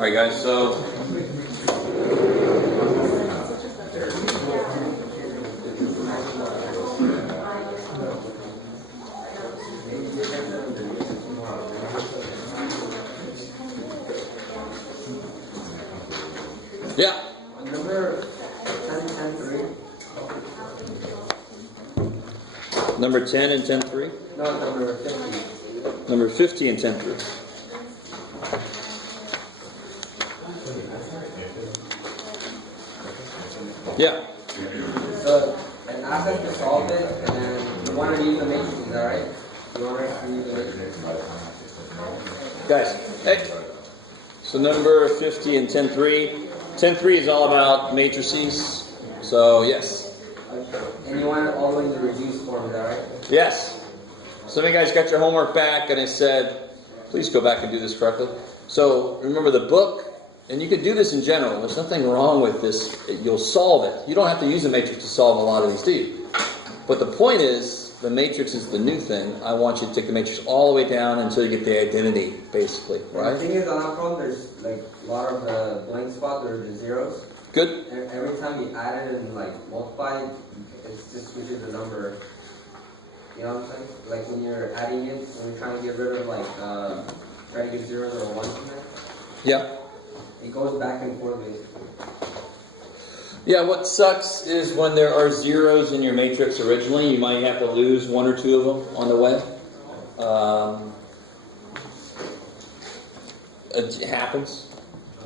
Alright guys, so yeah. Number 10, 10, 3. Number 10 and 10, 3? No, number 50. Number 50 and 10, 3. Yeah. So, and ask us to solve it, and then you want to use the matrix, is that right? You want us to use the matrix? Guys, hey. So number 50 and 10, 3. 10, 3 is all about matrices. So, yes. And you want it all the way to the reduced form, is that right? Yes. Some of you guys got your homework back, and I said, please go back and do this correctly. So, remember the book, and you can do this in general. There's nothing wrong with this. You'll solve it. You don't have to use a matrix to solve a lot of these, do you? But the point is, the matrix is the new thing. I want you to take the matrix all the way down until you get the identity, basically, right? The thing is, on our problem, there's like a lot of the blank spots or the zeros. Good. Every time you add it and like multiply, it just switches the number. You know what I'm saying? Like when you're adding it, when you're trying to get rid of like, try to get zeros or ones in there. Yeah. It goes back and forth basically. Yeah, what sucks is when there are zeros in your matrix originally, you might have to lose one or two of them on the way. It happens,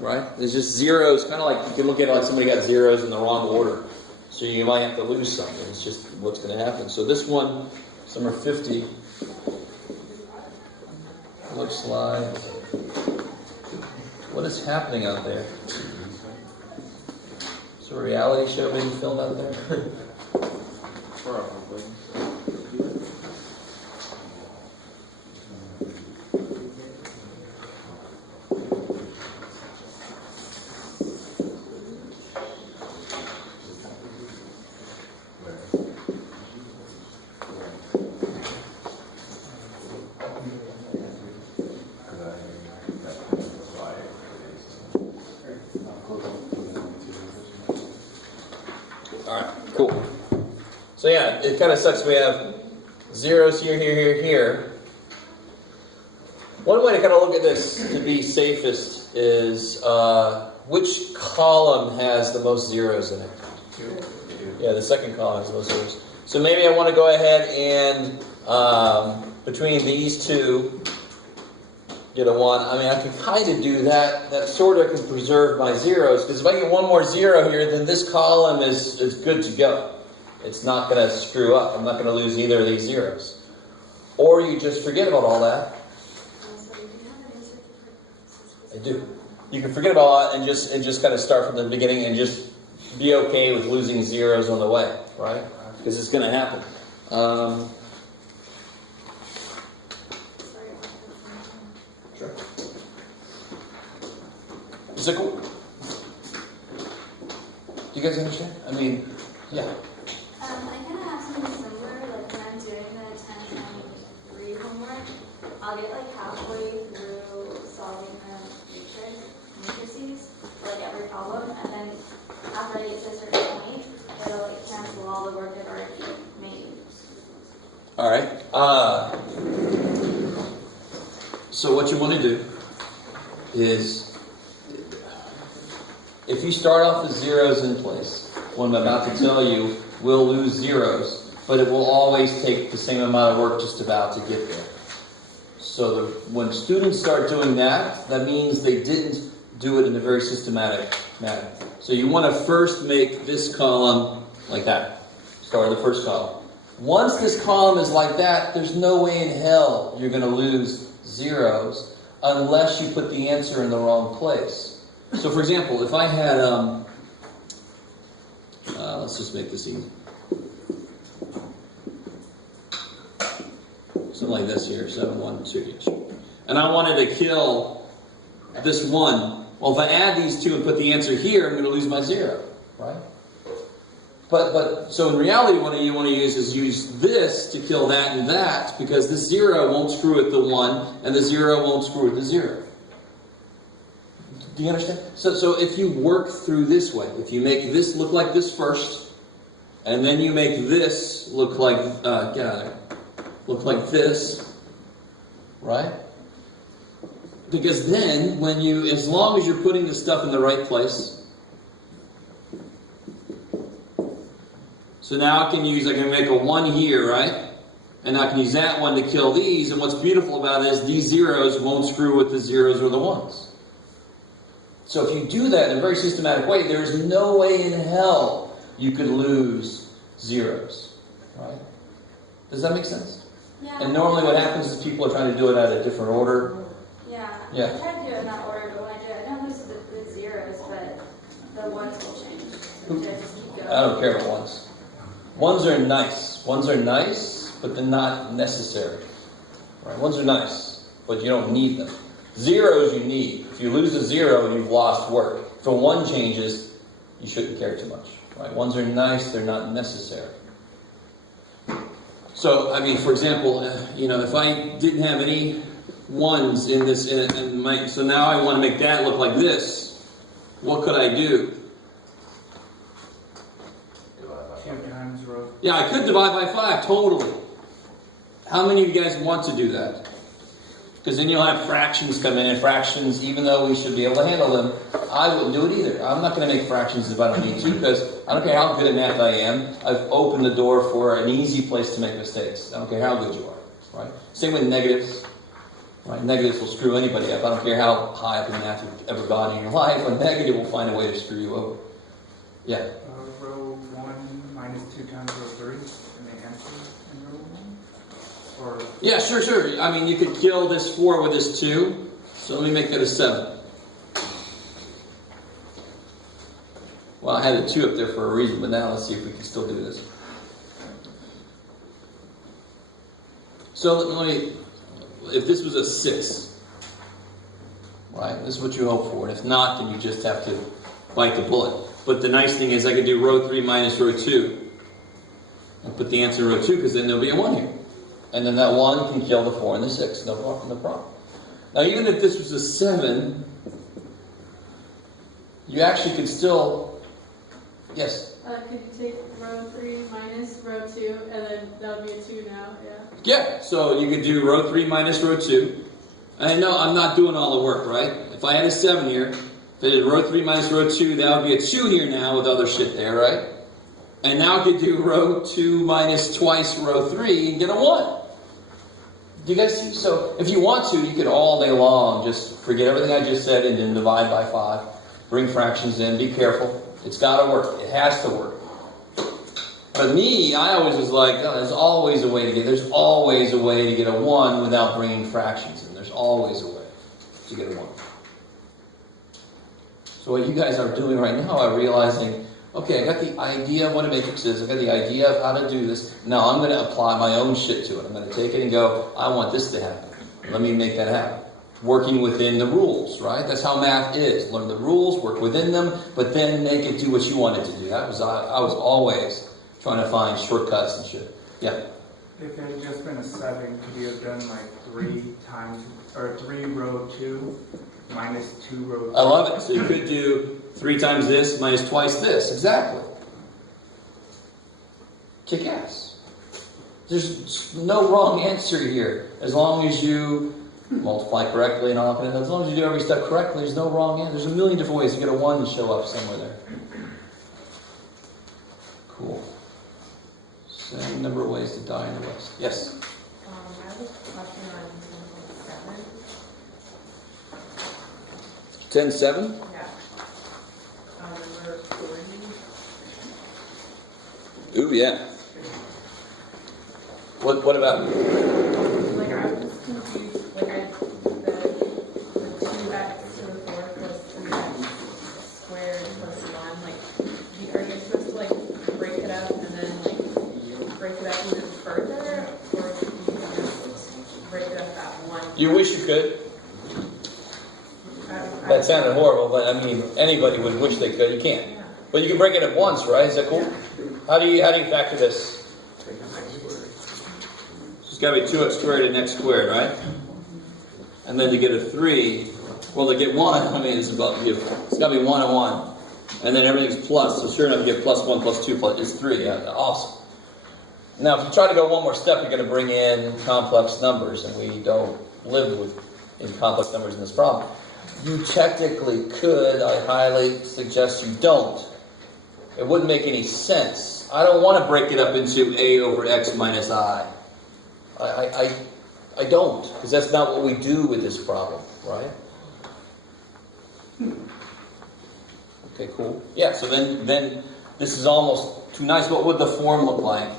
right? There's just zeros, kind of like you can look at it like somebody got zeros in the wrong order. So you might have to lose something. It's just what's going to happen. So this one, number 50, looks like, what is happening out there? Is there a reality show being filmed out there? Probably. Cool. So yeah, it kind of sucks. We have zeros here, here, here, here. One way to kind of look at this to be safest is which column has the most zeros in it? Yeah, the second column has the most zeros. So maybe I want to go ahead and between these two, get a 1. I mean, I can kind of do that. That sort of can preserve my zeros, because if I get one more zero here, then this column is good to go. It's not going to screw up. I'm not going to lose either of these zeros. Or you just forget about all that. I do. You can forget about all that and just kind of start from the beginning and just be okay with losing zeros on the way, right? Because it's going to happen. Sure. Is that cool? Do you guys understand? I mean, yeah. I kind of have something similar, like when I'm doing the 10 and 3 homework, I'll get like halfway through solving the matrices, for like every problem, and then after I get to a certain point, it'll like cancel all the work I've already made. All right. So what you want to do is, if you start off with zeros in place, what I'm about to tell you will lose zeros, but it will always take the same amount of work just about to get there. So when students start doing that, that means they didn't do it in a very systematic manner. So you want to first make this column like that. Start with the first column. Once this column is like that, there's no way in hell you're going to lose zeros unless you put the answer in the wrong place. So for example, if I had, let's just make this easy. Something like this here, 7, 1, 2 each. And I wanted to kill this 1. Well, if I add these two and put the answer here, I'm going to lose my 0, right? But so in reality, what you want to use this to kill that and that, because this 0 won't screw with the 1, and the 0 won't screw with the 0. Do you understand? So if you work through this way, if you make this look like this first, and then you make this look like, get out of there, look like this, right? Because then, when you, as long as you're putting the stuff in the right place, so now I can make a 1 here, right? And I can use that one to kill these, and what's beautiful about it is these zeros won't screw with the zeros or the ones. So if you do that in a very systematic way, there is no way in hell you could lose zeros, right? Does that make sense? Yeah. And normally what happens is people are trying to do it at a different order. Yeah. I tried to do it in that order, but when I do it, I don't lose the zeros, but the ones will change. Which I just keep going. I don't care about ones. Ones are nice. Ones are nice, but they're not necessary. Right? Ones are nice, but you don't need them. Zeros you need. If you lose a zero, you've lost work. If a 1 changes, you shouldn't care too much. Right? Ones are nice, they're not necessary. So, I mean, for example, if I didn't have any 1s in this, so now I want to make that look like this, what could I do? 2 times row. Yeah, I could divide by 5, totally. How many of you guys want to do that? Because then you'll have fractions come in, and fractions, even though we should be able to handle them, I wouldn't do it either. I'm not going to make fractions if I don't need to, because I don't care how good at math I am. I've opened the door for an easy place to make mistakes. I don't care how good you are, right? Same with negatives, right? Negatives will screw anybody up. I don't care how high up in math you've ever gone in your life. A negative will find a way to screw you over. Yeah. Row 1 minus 2 times row 3, and the answer in row 1? Or Yeah, sure. I mean, you could kill this 4 with this 2. So let me make that a 7. Well, I had a 2 up there for a reason, but now let's see if we can still do this. So let me, if this was a 6, right? This is what you hope for. And if not, then you just have to bite the bullet. But the nice thing is I could do row 3 minus row 2. And put the answer in row 2, because then there'll be a 1 here. And then that 1 can kill the 4 and the 6. No problem. Now, even if this was a 7, you actually could still... Yes? Could you take row 3 minus row 2, and then that would be a 2 now, yeah? Yeah, so you could do row 3 minus row 2. And no, I'm not doing all the work, right? If I had a 7 here, if I did row 3 minus row 2, that would be a 2 here now with other shit there, right? And now I could do row 2 minus twice row 3 and get a 1. Do you guys see? So if you want to, you could all day long just forget everything I just said and then divide by 5. Bring fractions in. Be careful. It's got to work. It has to work. But me, I always was like, oh, there's always a way to get a 1 without bringing fractions in. There's always a way to get a 1. So what you guys are doing right now are realizing, okay, I got the idea of what a matrix is. I got the idea of how to do this. Now I'm going to apply my own shit to it. I'm going to take it and go, I want this to happen. Let me make that happen. Working within the rules, right? That's how math is. Learn the rules, work within them, but then make it do what you want it to do. I was always trying to find shortcuts and shit. Yeah. if it had just been a 7, could you have done like 3 times, or 3 row 2 minus 2 row 2? I love it. So you could do 3 times this minus twice this. Exactly. Kick ass. There's no wrong answer here. As long as you multiply correctly and all that, as long as you do every step correctly, there's no wrong answer. There's a million different ways to get a 1 to show up somewhere there. Cool. Same number of ways to die in the West. Yes? I have a question on example 7. 10-7? Yeah. Number 40. Ooh, yeah. What about it? Like, I was just confused. Like, the 2x to the 4 plus 3x squared plus 1. Like, are you supposed to, like, break it up and then, like, break it up even further? Or can you just break it up at 1? You wish you could. That sounded horrible, but I mean, anybody would wish they could. You can't. Yeah. But you can break it up once, right? Is that cool? How do you factor this? It's got to be 2x squared and x squared, right? And then to get a 3, Well, to get 1, I mean, it's got to be 1 and 1. And then everything's plus, so sure enough, you get plus 1 plus 2 plus, it's 3. Yeah, awesome. Now, if you try to go one more step, you're going to bring in complex numbers, and we don't live in complex numbers in this problem. You technically could, I highly suggest you don't. It wouldn't make any sense. I don't want to break it up into a over x minus I. I don't, because that's not what we do with this problem, right? Okay, cool. Yeah, so then this is almost too nice. What would the form look like?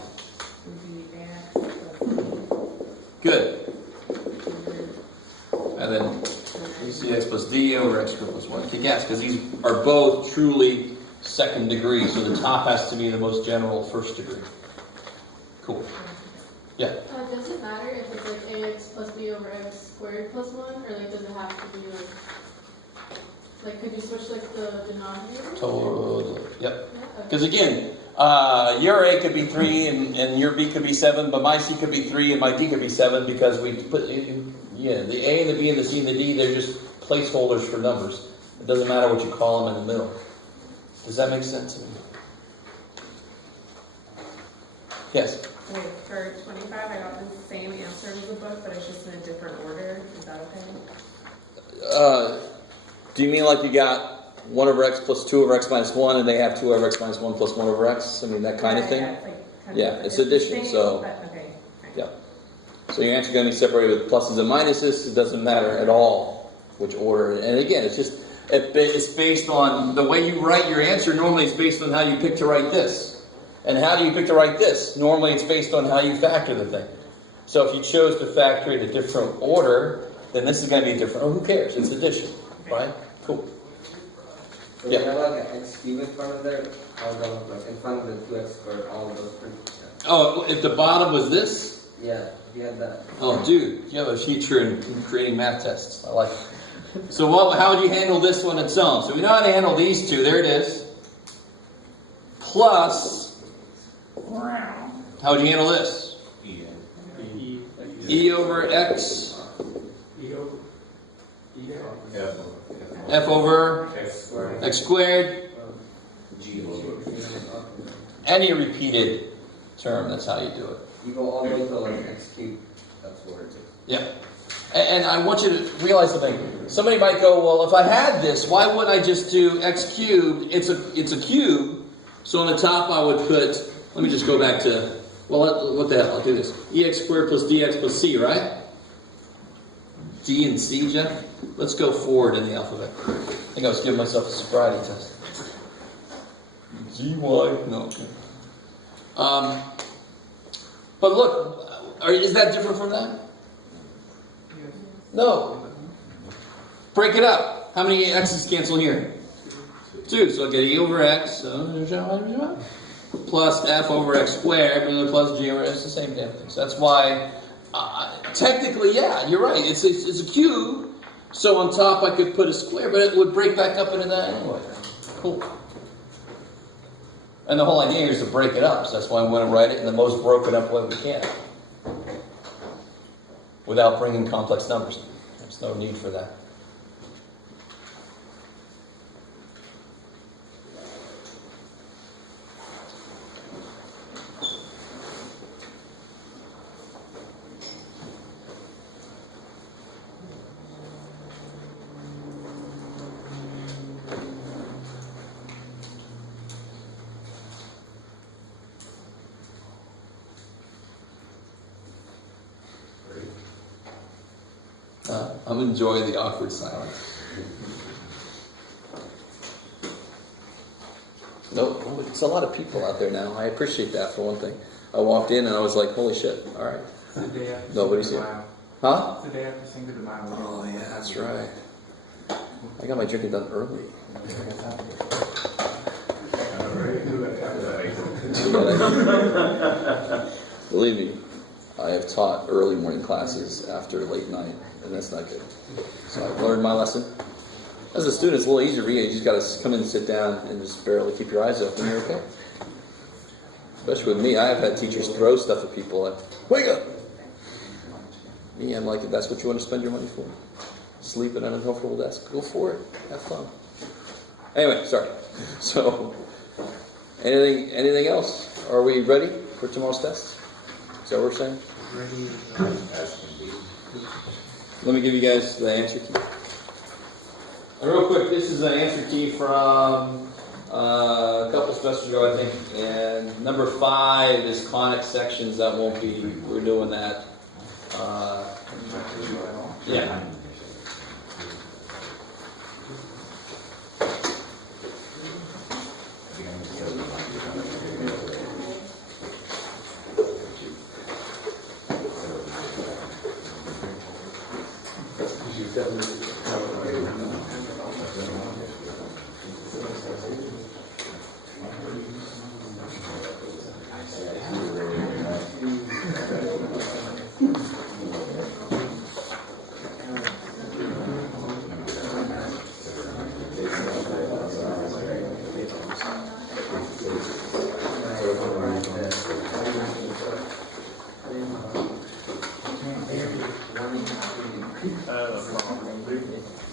Good. And then cx plus d over x squared plus 1. Kick ass, because these are both truly second degree, so the top has to be the most general first degree. Cool. Yeah? Does it matter if it's like ax plus b over x squared plus 1, or like does it have to be like could you switch like the denominator? Totally. Yep. Yeah, Because again, your A could be 3 and your B could be 7, but my C could be 3 and my D could be 7 because we put, yeah, the A and the B and the C and the D, they're just placeholders for numbers. It doesn't matter what you call them in the middle. Does that make sense? Yes? Wait, for 25, I got the same answer as the book, but it's just in a different order. Is that okay? Do you mean like you got 1 over x plus 2 over x minus 1 and they have 2 over x minus 1 plus 1 over x? I mean, that kind of thing? Yeah, it's like kind Yeah, of it's addition, same, so... but okay. Yeah. So your answer is going to be separated with pluses and minuses. It doesn't matter at all which order. And again, it's just, it's based on the way you write your answer. Normally it's based on how you pick to write this. And how do you pick to write this? Normally it's based on how you factor the thing. So if you chose to factor it a different order, then this is going to be different. Oh, who cares? It's addition, right? Cool. So Yeah. we have like an x cubed in front of there, how does that look like? In front of the 2x squared, all of those pretty. Oh, if the bottom was this? Yeah, if you had that. Oh, dude, you have a future in creating math tests. I like it. So how would you handle this one its own? So we know how to handle these two. There it is. Plus, how would you handle this? E over x f over x squared. Any repeated term, that's how you do it. You go all the way to like x cubed, that's what it is. Yeah. And I want you to realize something. Somebody might go, well, if I had this, why wouldn't I just do x cubed? It's a cube. So on the top I would put, let me just go back to, well, what the hell, I'll do this. EX squared plus DX plus C, right? D and C, Jeff? Let's go forward in the alphabet. I think I was giving myself a sobriety test. GY, no, okay. But look, is that different from that? No. Break it up. How many x's cancel here? 2. So I'll get e over x plus f over x squared plus g over x. It's the same damn thing. So that's why, technically, yeah, you're right. It's a cube. So on top I could put a square, but it would break back up into that anyway. Cool. And the whole idea here is to break it up. So that's why I'm going to write it in the most broken up way we can, without bringing complex numbers in. There's no need for that. I'm enjoying the awkward silence. Nope, it's a lot of people out there now. I appreciate that for one thing. I walked in and I was like, holy shit, alright. Nobody's here. Huh? It's the day after Cinco de Mayo. Oh yeah, that's right. I got my drinking done early. Believe me, I have taught early morning classes after late night, and that's not good. So I've learned my lesson. As a student, it's a little easier for you. You just got to come in and sit down and just barely keep your eyes open. You're okay. Especially with me, I have had teachers throw stuff at people like, wake up! Me, I'm like, if that's what you want to spend your money for. Sleep at an uncomfortable desk. Go for it. Have fun. Anyway, sorry. So, anything else? Are we ready for tomorrow's test? Is that what we're saying? Let me give you guys the answer key. And real quick, this is an answer key from a couple semesters ago, I think. And number 5 is conic sections. That won't be. We're doing that. Yeah.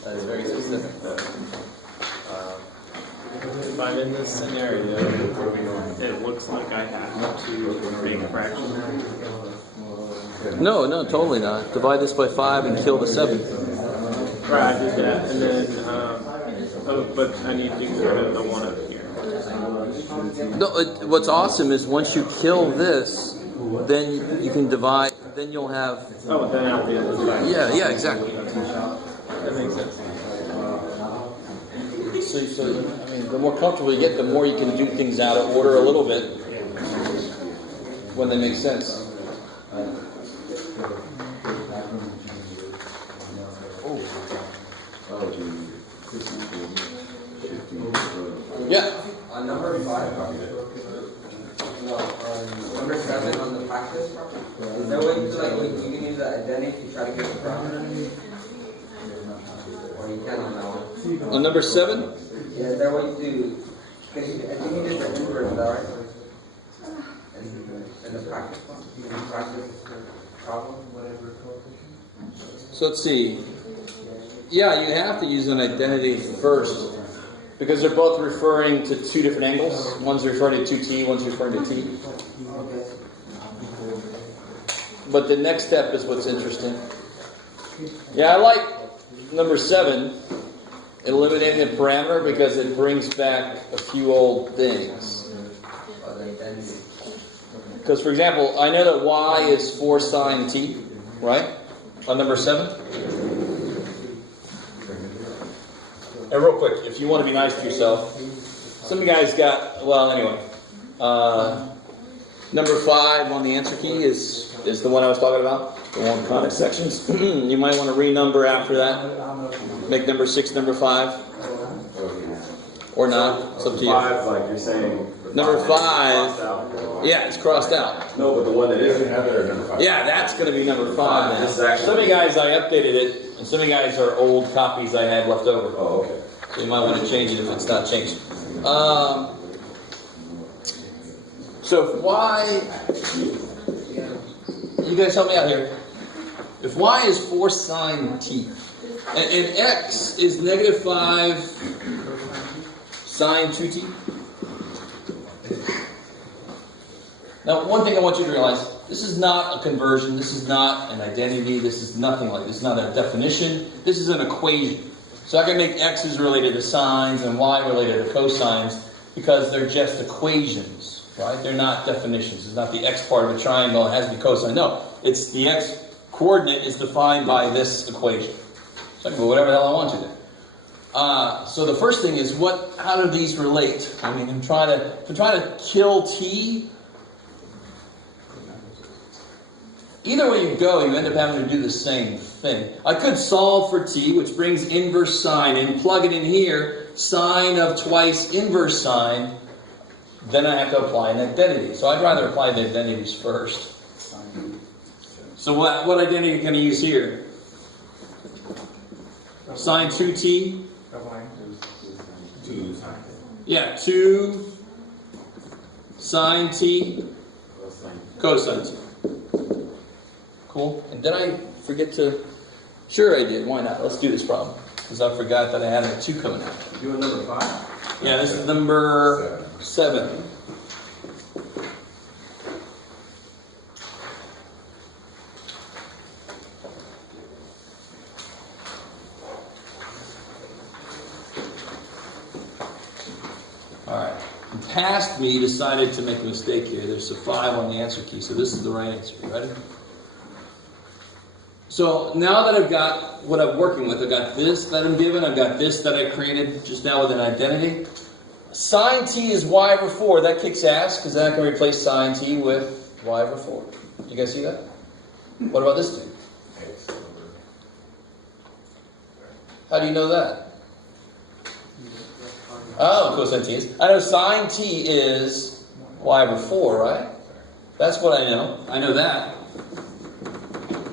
That is very specific. If I'm in this scenario, it looks like I have to make a fraction. No, totally not. Divide this by 5 and kill the 7. Right, I did that, and then, but I need to get rid of the one up here. No, what's awesome is once you kill this, then you can divide. Then you'll have. Oh, then I'll be able to divide. Yeah, exactly. That makes sense. So I mean, the more comfortable you get, the more you can do things out of order a little bit when they make sense. Yeah. On number 5, no, on number 7 on the practice, is there a way to you can use the identity to try to get the parameter? Or you can't on that one? On number 7? Yeah, is there a way to, because I think you did the inverse, is that right? In the practice one? You can practice the problem, whatever coefficient? So let's see. Yeah, you have to use an identity first because they're both referring to 2 different angles. One's referring to 2t, one's referring to t. Okay. But the next step is what's interesting. Yeah, I like number 7, eliminating the parameter because it brings back a few old things. Because, for example, I know that y is 4 sine t, right? On number 7. And real quick, if you want to be nice to yourself, some of you guys got, well, anyway. Number 5 on the answer key is the one I was talking about, the one with conic sections. You might want to renumber after that. Make number 6 number 5. Or not. It's up to you. 5, like you're saying. Number 5. Yeah, it's crossed out. No, but the one that isn't number 5. Yeah, that's going to be number 5 This is now. actually- Some of you guys, I updated it, and some of you guys are old copies I had left over. Oh, okay. So you might want to change it if it's not changed. So if y, you guys help me out here. If y is 4 sine t, and x is negative 5 sine 2t. Now, one thing I want you to realize, this is not a conversion, this is not an identity, this is nothing like this. This is not a definition, this is an equation. So I can make x's related to sines and y related to cosines because they're just equations, right? They're not definitions. It's not the x part of a triangle, it has to be cosine. No, it's the x coordinate is defined by this equation. So I can do whatever the hell I want to do. So the first thing is, how do these relate? I mean, to try to kill t, either way you go, you end up having to do the same thing. I could solve for t, which brings inverse sine in, plug it in here, sine of twice inverse sine, then I have to apply an identity. So I'd rather apply the identities first. So what identity are you going to use here? Sine 2t? Yeah, 2 sine t cosine t. Cool. And did I forget to Sure I did. Why not? Let's do this problem. Because I forgot that I had a 2 coming out. You doing number 5? Yeah, this is number 7. Alright. Past me decided to make a mistake here. There's a 5 on the answer key, so this is the right answer. You ready? So now that I've got what I'm working with, I've got this that I'm given, I've got this that I created just now with an identity. Sine t is y over 4. That kicks ass, because then I can replace sine t with y over 4. You guys see that? What about this dude? How do you know that? Oh, cosine t is. I know sine t is y over 4, right? That's what I know. I know that.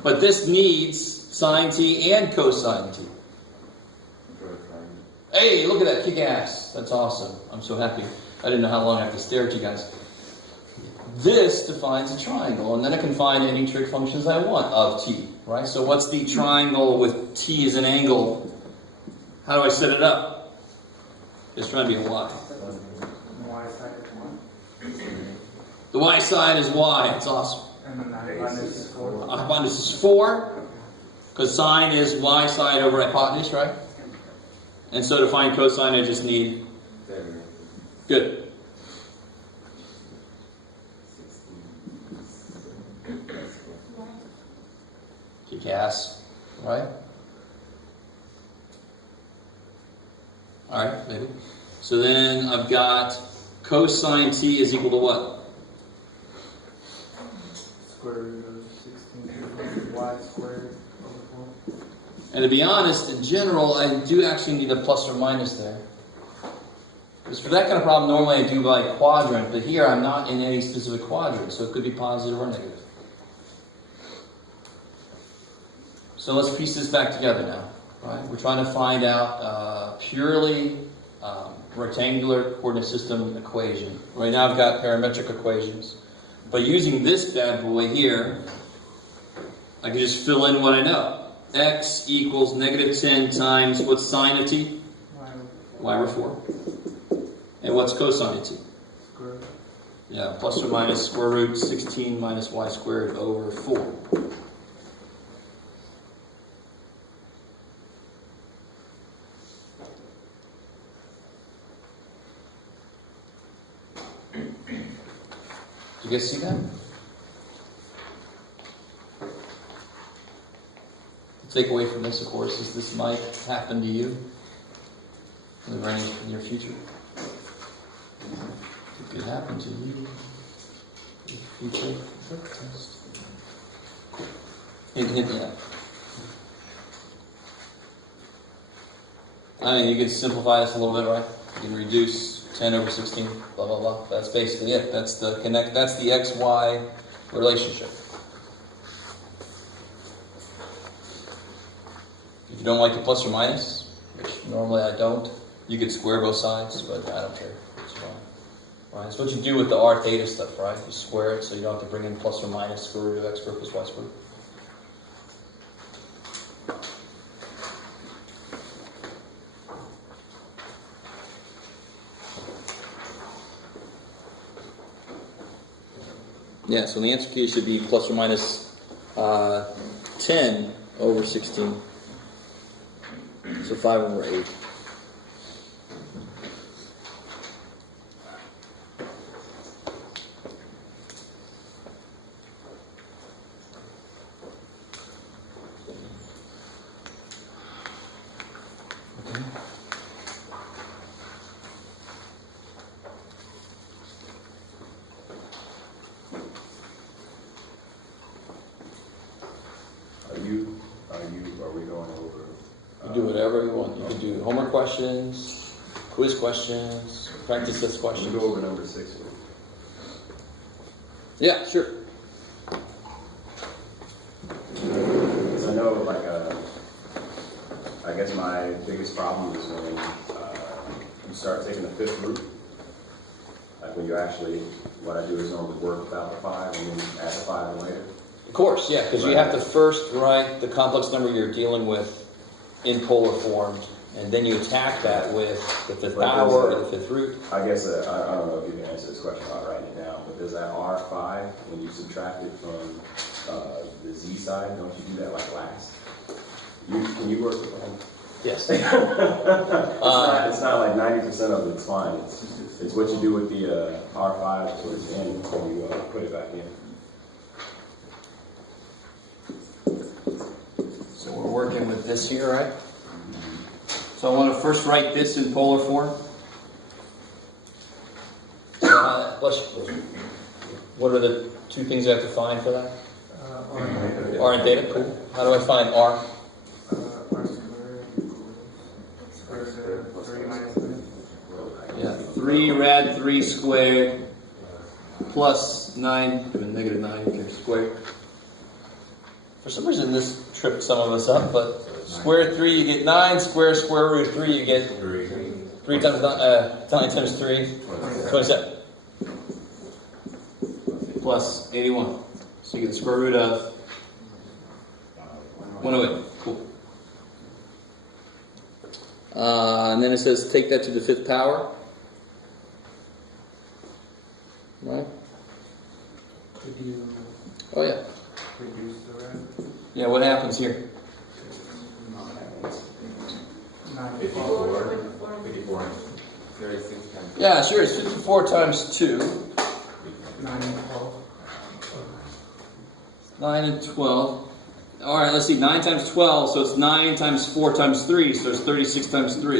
But this needs sine t and cosine t. Hey, look at that, kick ass. That's awesome. I'm so happy. I didn't know how long I have to stare at you guys. This defines a triangle, and then I can find any trig functions I want of t, right? So what's the triangle with t as an angle? How do I set it up? It's trying to be a y. The y side is 1. The y side is y. It's awesome. And then the hypotenuse is 4. Hypotenuse is 4, because sine is y side over hypotenuse, right? And so to find cosine, I just need... Good. Kick ass, right? Alright, maybe. So then I've got cosine t is equal to what? Square root of 16 y squared over 4. And to be honest, in general, I do actually need a plus or minus there. Because for that kind of problem, normally I do by quadrant, but here I'm not in any specific quadrant, so it could be positive or negative. So let's piece this back together now. Right? We're trying to find out purely rectangular coordinate system equation. Right now I've got parametric equations. But using this bad boy here, I can just fill in what I know. X equals negative 10 times what's sine of t? Y over 4. And what's cosine of t? Square root. Yeah, plus or minus square root 16 minus y squared over 4. Do you guys see that? The takeaway from this, of course, is this might happen to you in the very near future. It could happen to you if you take the test. Hint, yeah. I mean, you can simplify this a little bit, right? You can reduce 10 over 16, blah, blah, blah. That's basically it. That's the XY relationship. If you don't like the plus or minus, which normally I don't, you could square both sides, but I don't care. It's fine. Right? It's what you do with the r theta stuff, right? You square it so you don't have to bring in plus or minus square root of x squared plus y squared. Yeah, so the answer key should be plus or minus 10 over 16. So 5 over 8. Okay. Are we going over? You do whatever you want. You can do homework questions, quiz questions, practice test questions. We'll go over number 6. Yeah, sure. So I know, like, I guess my biggest problem is when you start taking the fifth root. Like when you actually, what I do is normally work without the 5 and then add the 5 later. Of course, yeah, because you have to first write the complex number you're dealing with in polar form, and then you attack that with the fifth power or the fifth root. I guess, I don't know if you can answer this question without writing it down, but does that R5, when you subtract it from the Z side, don't you do that like last? Can you work with that? Yes. It's not like 90% of it's fine. It's what you do with the R5 towards the end when you put it back in. So we're working with this here, right? So I want to first write this in polar form. So, what are the two things I have to find for that? R and theta. Cool. How do I find R? R squared equals 3 minus 9. Yeah, 3 rad 3 squared plus 9, negative 9 here squared. For some reason this tripped some of us up, but square 3 you get 9, square root 3 you get 3 times 9 times 3, 27. Plus 81. So you get the square root of 108. Cool. And then it says take that to the fifth power. Right? Could you Oh yeah. reduce the red? Yeah, what happens here? 9, 54, 36 times. Yeah, sure, it's 54 times 2. 9 and 12. 9 and 12. Alright, let's see, 9 times 12, so it's 9 times 4 times 3, so it's 36 times 3.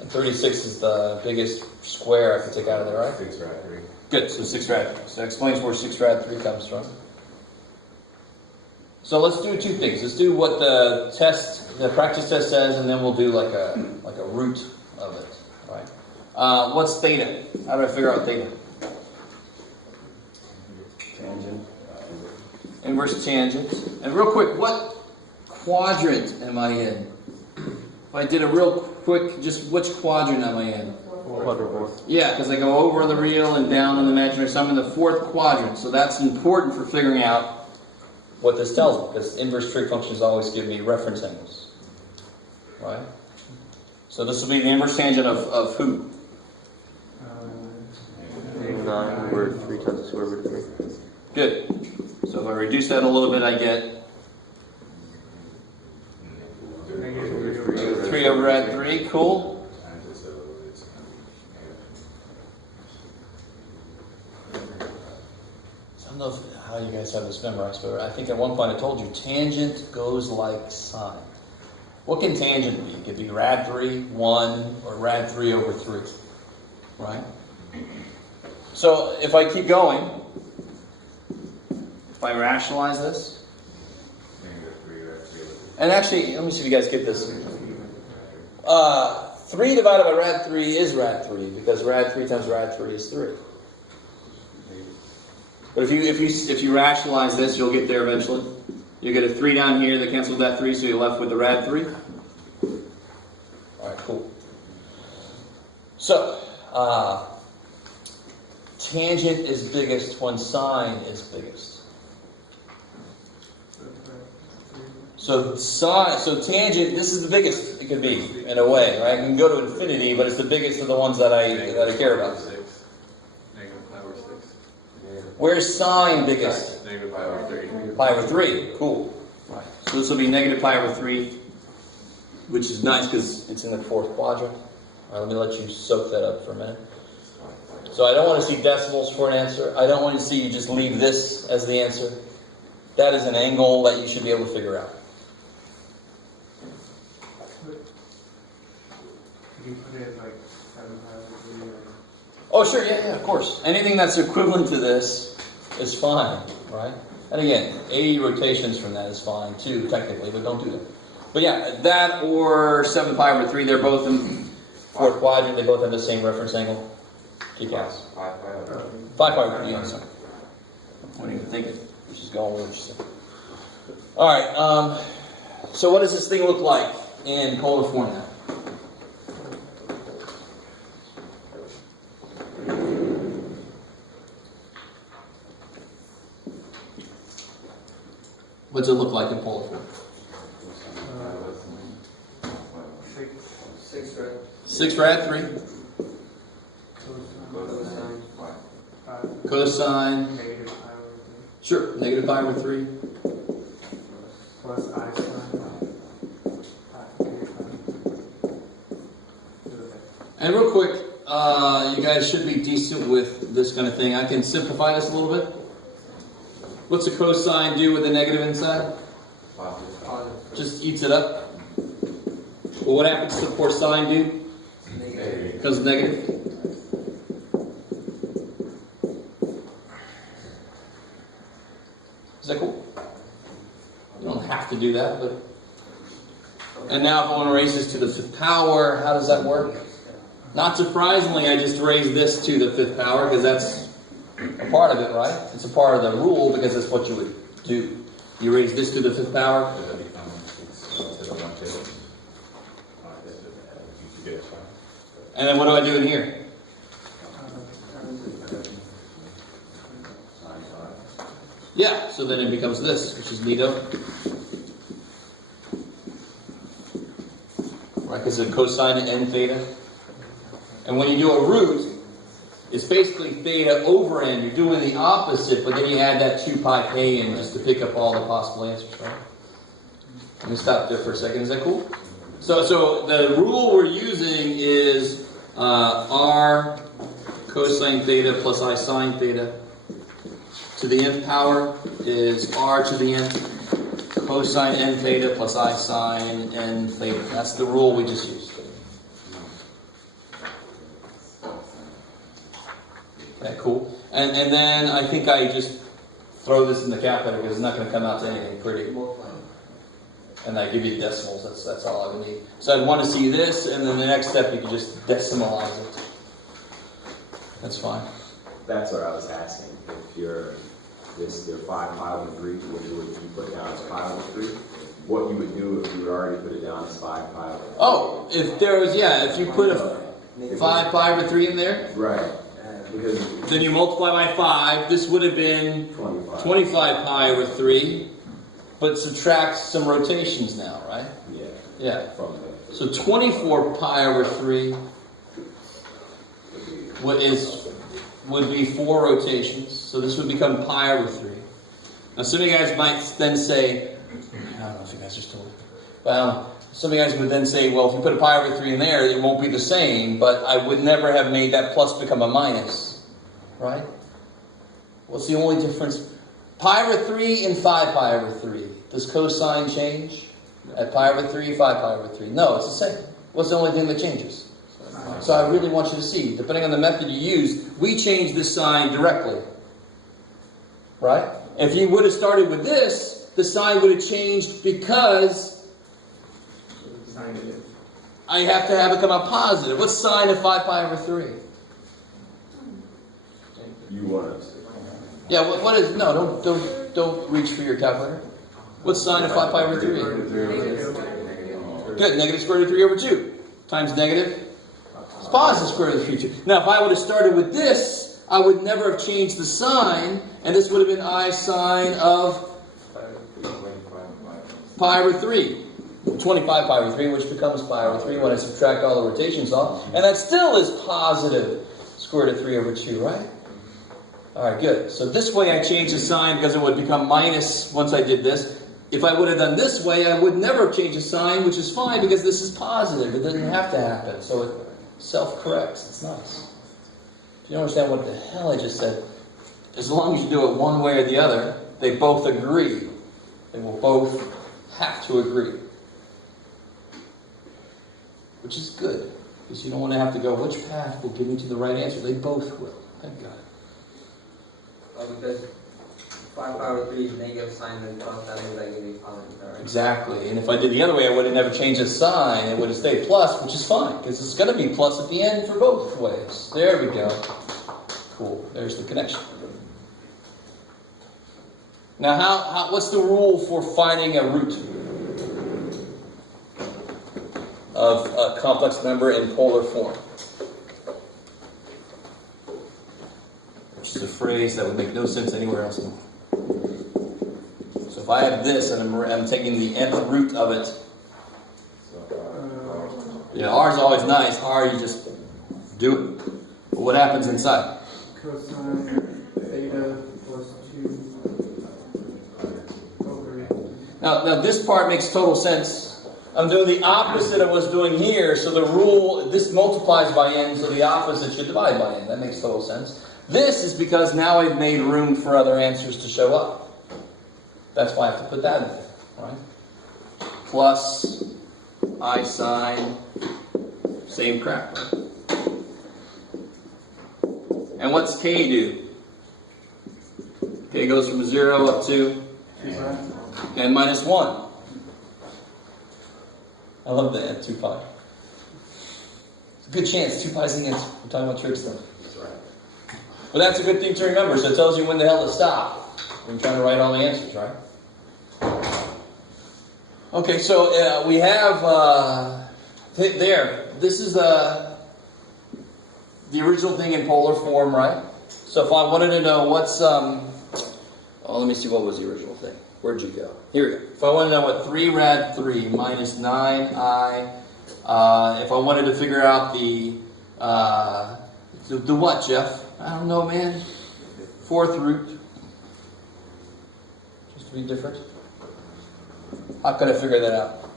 And 36 is the biggest square I can take out of there, right? 6 rad 3. Good, so 6 rad 3. So that explains where 6 rad 3 comes from. So let's do two things. Let's do what the practice test says, and then we'll do like a root of it, right? What's theta? How do I figure out theta? Tangent. Inverse tangent. And real quick, what quadrant am I in? If I did a real quick, just which quadrant am I in? Fourth. Yeah, because I go over the real and down on the imaginary, so I'm in the fourth quadrant. So that's important for figuring out what this tells me, because inverse trig functions always give me reference angles. Right? So this will be the inverse tangent of who? 9 over 3 times the square root of 3. Good. So if I reduce that a little bit, I get Negative 3 over rad 3. Cool. So I don't know how you guys have this memorized, but I think at one point I told you tangent goes like sine. What can tangent be? It could be rad 3, 1, or rad 3 over 3. Right? So if I keep going, if I rationalize this, and actually, let me see if you guys get this. 3 divided by rad 3 is rad 3, because rad 3 times rad 3 is 3. But if you rationalize this, you'll get there eventually. You get a 3 down here that cancels that 3, so you're left with the rad 3. Alright, cool. So, tangent is biggest when sine is biggest. So tangent, this is the biggest it could be, in a way, right? You can go to infinity, but it's the biggest of the ones that I care about. Negative pi over 6. Where's sine biggest? Negative pi over 3. Pi over 3. Cool. Right. So this will be negative pi over 3, which is nice because it's in the fourth quadrant. All right, let me let you soak that up for a minute. So I don't want to see decimals for an answer. I don't want to see you just leave this as the answer. That is an angle that you should be able to figure out. Could you put it like 7 times 3 or... Oh, sure, yeah, of course. Anything that's equivalent to this is fine, right? And again, 80 rotations from that is fine too, technically, but don't do that. But yeah, that or 7 pi over 3, they're both in fourth quadrant. They both have the same reference angle. Kick ass. 5 pi over 5 pi over 3, I'm sorry. I wasn't even thinking. Just going with what you said. All right. So what does this thing look like in polar form now? 6 rad 3. Cosine. Cosine. Negative pi over 3. Sure, negative pi over 3. Plus I sine negative pi. And real quick, you guys should be decent with this kind of thing. I can simplify this a little bit. What's a cosine do with a negative inside? Positive. Just eats it up. Well, what happens to cosine do? Negative. Becomes negative. Is that cool? You don't have to do that, but. And now if I want to raise this to the 5th power, how does that work? Not surprisingly, I just raised this to the 5th power because that's a part of it, right? It's a part of the rule because that's what you would do. You raise this to the 5th power. And then what do I do in here? Yeah, so then it becomes this, which is neato. Right, because of cosine of n theta. And when you do a root, it's basically theta over n. You're doing the opposite, but then you add that 2 pi k in just to pick up all the possible answers, right? Let me stop there for a second. Is that cool? So the rule we're using is r cosine theta plus I sine theta to the nth power is r to the nth cosine n theta plus I sine n theta. That's the rule we just used. Okay, cool. And then I think I just throw this in the calculator because it's not going to come out to anything pretty. And I give you decimals. That's all I would need. So I'd want to see this, and then the next step you can just decimalize it. That's fine. That's what I was asking. If your 5 pi over 3, what you put down as pi over 3, what you would do if you would already put it down as 5 pi over 3. Oh, if there was, if you put a 5 pi over 3 in there, right. Because then you multiply by 5, this would have been 25 pi over 3, but subtract some rotations now, right? Yeah. Yeah. From the, So 24 pi over 3 would be 4 rotations, so this would become pi over 3. Now some of you guys might then say, I don't know if you guys are still, some of you guys would then say, well, if you put a pi over 3 in there, it won't be the same, but I would never have made that plus become a minus, right? What's the only difference? Pi over 3 and 5 pi over 3. Does cosine change? At pi over 3, 5 pi over 3. No, it's the same. What's the only thing that changes? So I really want you to see, depending on the method you use, we change this sign directly. Right? If you would have started with this, the sign would have changed because I have to have it come out positive. What's sine of 5 pi over 3? you want us to. Yeah, what is, no, don't reach for your calculator. What's sine of 5 pi over 3? Good, negative square root of 3 over 2 times negative. It's positive square root of 3 2. Now, if I would have started with this, I would never have changed the sign, and this would have been I sine of pi over 3. 25 pi over 3, which becomes pi over 3 when I subtract all the rotations off. And that still is positive square root of 3 over 2, right? Alright, good. So this way I changed the sign because it would become minus once I did this. If I would have done this way, I would never have changed the sign, which is fine because this is positive. It doesn't have to happen. So it self-corrects. It's nice. If you don't understand what the hell I just said, as long as you do it one way or the other, they both agree. They will both have to agree. Which is good. Because you don't want to have to go, which path will get me to the right answer? They both will. Thank God. Because 5 pi over 3 is negative sign and plus, that means I give you positive, right? Exactly. And if I did the other way, I would have never changed the sign. It would have stayed plus, which is fine. Because it's going to be plus at the end for both ways. There we go. Cool. There's the connection. Now, what's the rule for finding a root of a complex number in polar form? Which is a phrase that would make no sense anywhere else. So if I have this and I'm taking the nth root of it, Yeah, R is always nice. R, you just do it. But what happens inside? Cosine theta plus 2 over. Now this part makes total sense. I'm doing the opposite of what's doing here, so the rule, this multiplies by n, so the opposite should divide by n. That makes total sense. This is because now I've made room for other answers to show up. That's why I have to put that in there, right? Plus I sine, same crap, right? And what's k do? K goes from 0 up to n minus 1. I love that at 2 pi. It's a good chance 2 pi's the answer. We're talking about trig stuff. That's right. But that's a good thing to remember, so it tells you when the hell to stop. When you're trying to write all the answers, right? Okay, so we have there. This is the original thing in polar form, right? So if I wanted to know what's let me see, what was the original thing? Where'd you go? Here we go. If I want to know what 3 rad 3 minus 9i, if I wanted to figure out the what, Jeff? I don't know, man. 4th root. Just to be different. How could I figure that out?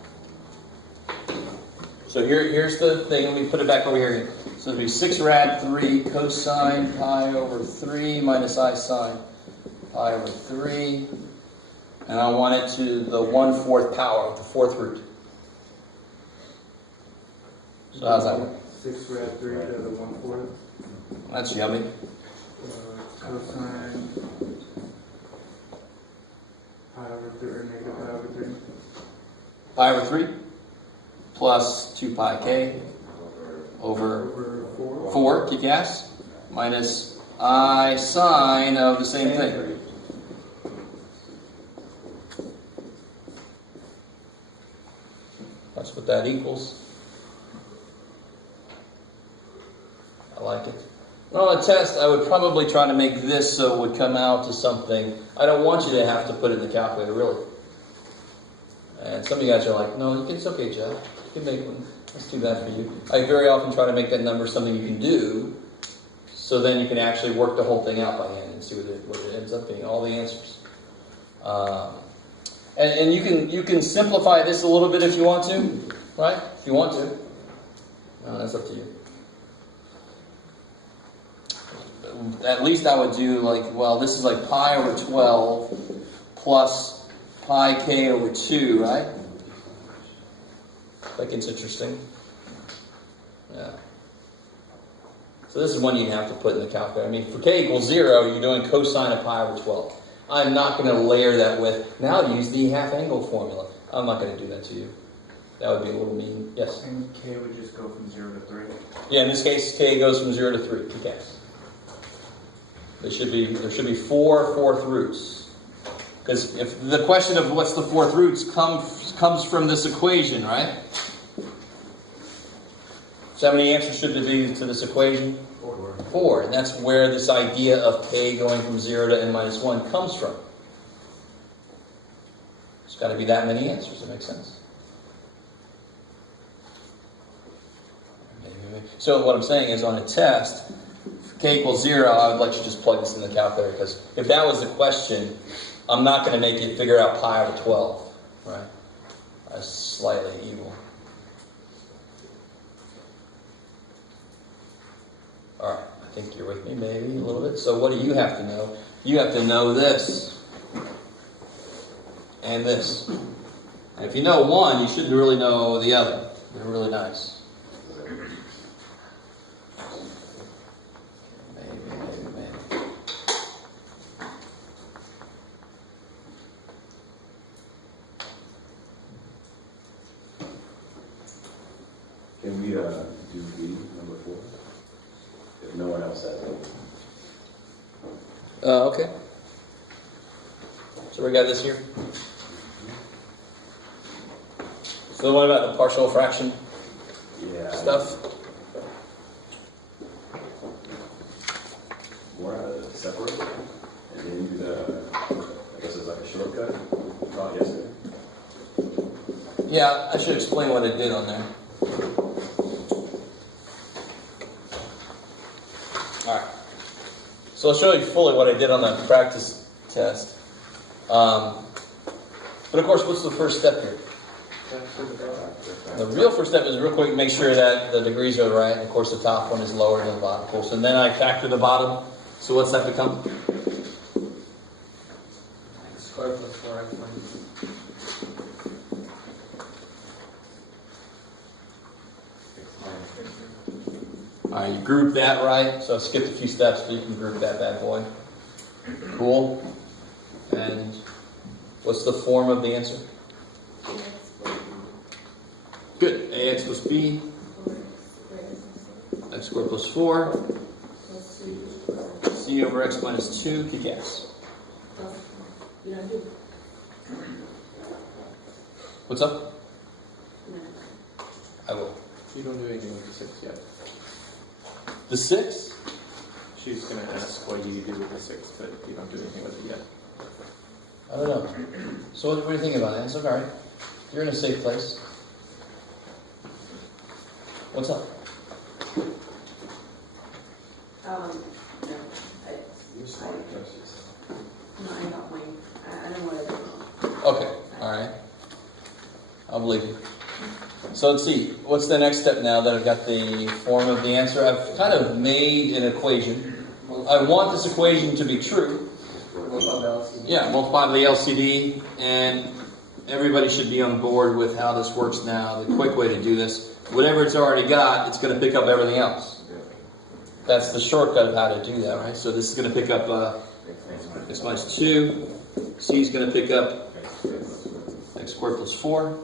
So here's the thing. Let me put it back over here. So it'll be 6 rad 3 cosine pi over 3 minus I sine pi over 3. And I want it to the 1/4 power, the 4th root. So how's that work? 6 rad 3 to the 1/4. That's yummy. Cosine pi over 3 or negative pi over 3. Pi over 3 plus 2 pi k over Over 4. 4, kick ass, minus I sine of the same thing. That's what that equals. I like it. On a test, I would probably try to make this so it would come out to something. I don't want you to have to put it in the calculator, really. And some of you guys are like, no, it's okay, Jeff. You can make one. Let's do that for you. I very often try to make that number something you can do, so then you can actually work the whole thing out by hand and see what it ends up being, all the answers. And you can simplify this a little bit if you want to, right? If you want to. That's up to you. At least I would do this is like pi over 12 plus pi k over 2, right? That gets interesting. Yeah. So this is one you have to put in the calculator. I mean, for k equals 0, you're doing cosine of pi over 12. I'm not going to layer that with, now use the half angle formula. I'm not going to do that to you. That would be a little mean. Yes? And k would just go from 0 to 3. Yeah, in this case, k goes from 0 to 3. Okay. There should be 4 4th roots. Because if the question of what's the 4th roots comes from this equation, right? So how many answers should there be to this equation? 4. And that's where this idea of k going from 0 to n minus 1 comes from. There's got to be that many answers. That makes sense. So what I'm saying is on a test, if k equals 0, I would let you just plug this in the calculator, because if that was the question, I'm not going to make you figure out pi over 12, right? That's slightly evil. All right, I think you're with me maybe a little bit. So what do you have to know? You have to know this and this. And if you know one, you should really know the other. They're really nice. Maybe. Can we do B, number 4? If no one else has it. Okay. So we got this here. So what about the partial fraction stuff? More separate, and then do the, I guess it's like a shortcut, taught yesterday. Yeah, I should explain what I did on there. So I'll show you fully what I did on the practice test. But of course, what's the first step here? The real first step is real quick, make sure that the degrees are right. And of course, the top one is lower than the bottom. Cool. So then I factor the bottom. So what's that become? Square plus 4x minus. Alright, you group that right. So I skipped a few steps, but you can group that bad boy. Cool. And what's the form of the answer? Good. Ax plus b. X squared plus 4. C over x minus 2. Kick ass. What's up? I will. You don't do anything with the 6 yet. The 6? She's going to ask what you do with the 6, but you don't do anything with it yet. I don't know. So what do you think about that? It's alright. You're in a safe place. What's up? No, I got mine. I don't want to do it. Okay. Alright. I'll believe you. So let's see. What's the next step now that I've got the form of the answer? I've kind of made an equation. I want this equation to be true. Yeah, multiply by the LCD, and everybody should be on board with how this works now. The quick way to do this, whatever it's already got, it's going to pick up everything else. That's the shortcut of how to do that, right? So this is going to pick up x minus 2. C is going to pick up x squared plus 4.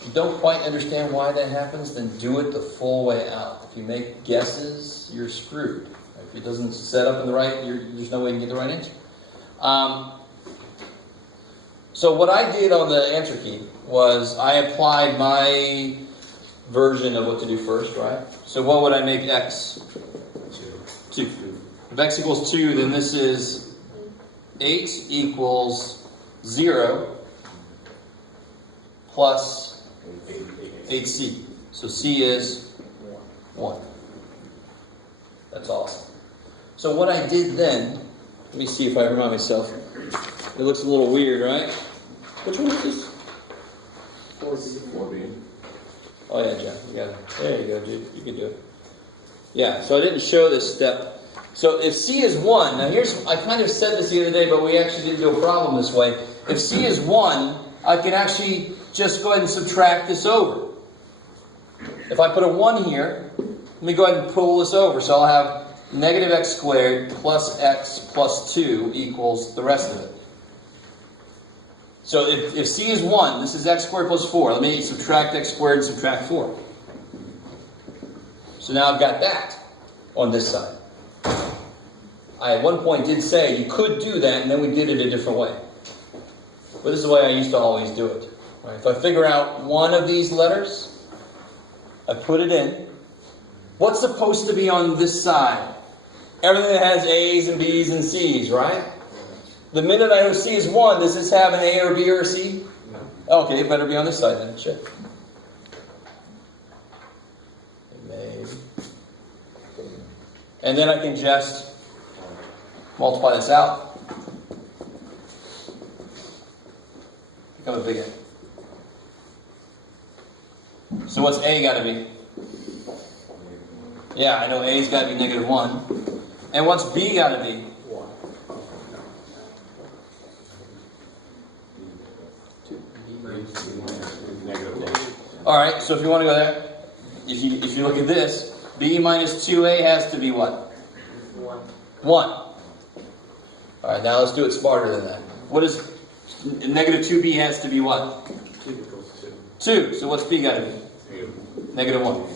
If you don't quite understand why that happens, then do it the full way out. If you make guesses, you're screwed. If it doesn't set up in the right, there's no way you can get the right answer. So what I did on the answer key was I applied my version of what to do first, right? So what would I make x? 2. If x equals 2, then this is 8 equals 0 plus 8c. So c is 1. That's awesome. So what I did then, let me see if I remind myself. It looks a little weird, right? Which one is this? 4B. Oh yeah, John. You got it. There you go, dude. You can do it. Yeah, so I didn't show this step. So if C is 1, now I kind of said this the other day, but we actually didn't do a problem this way. If C is 1, I can actually just go ahead and subtract this over. If I put a 1 here, let me go ahead and pull this over. So I'll have negative x squared plus x plus 2 equals the rest of it. So if C is 1, this is x squared plus 4. Let me subtract x squared and subtract 4. So now I've got that on this side. I at one point did say you could do that, and then we did it a different way. But this is the way I used to always do it. Right? If I figure out one of these letters, I put it in. What's supposed to be on this side? Everything that has A's and B's and C's, right? The minute I know C is 1, does this have an A or B or a C? No. Okay, it better be on this side then. It should. Maybe. And then I can just multiply this out. Become a big A. So what's A got to be? Yeah, I know A's got to be negative 1. And what's B got to be? 1. Alright, so if you want to go there, if you look at this, B minus 2A has to be what? 1. Alright, now let's do it smarter than that. What is negative 2B has to be what? 2. So what's B got to be? Negative 1.